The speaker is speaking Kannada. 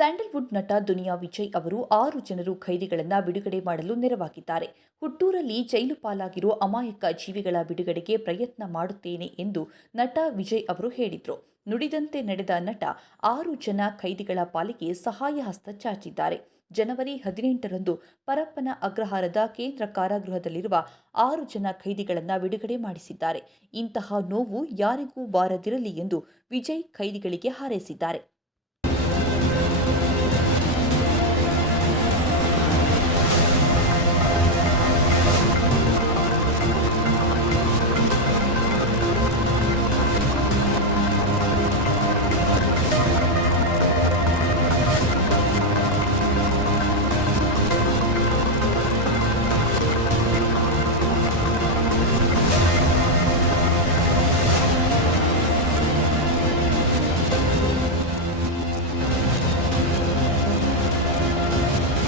ಸ್ಯಾಂಡಲ್ವುಡ್ ನಟ ದುನಿಯಾ ವಿಜಯ್ ಅವರು 6 ಜನರು ಖೈದಿಗಳನ್ನು ಬಿಡುಗಡೆ ಮಾಡಲು ನೆರವಾಗಿದ್ದಾರೆ. ಹುಟ್ಟೂರಲ್ಲಿ ಜೈಲು ಪಾಲಾಗಿರೋ ಅಮಾಯಕ ಜೀವಿಗಳ ಬಿಡುಗಡೆಗೆ ಪ್ರಯತ್ನ ಮಾಡುತ್ತೇನೆ ಎಂದು ನಟ ವಿಜಯ್ ಅವರು ಹೇಳಿದರು. ನುಡಿದಂತೆ ನಡೆದ ನಟ 6 ಜನ ಖೈದಿಗಳ ಪಾಲಿಗೆ ಸಹಾಯ ಹಸ್ತ ಚಾಚಿದ್ದಾರೆ. ಜನವರಿ 18ರಂದು ಪರಪ್ಪನ ಅಗ್ರಹಾರದ ಕೇಂದ್ರ ಕಾರಾಗೃಹದಲ್ಲಿರುವ 6 ಜನ ಖೈದಿಗಳನ್ನು ಬಿಡುಗಡೆ ಮಾಡಿಸಿದ್ದಾರೆ. ಇಂತಹ ನೋವು ಯಾರಿಗೂ ಬಾರದಿರಲಿ ಎಂದು ವಿಜಯ್ ಖೈದಿಗಳಿಗೆ ಹಾರೈಸಿದ್ದಾರೆ.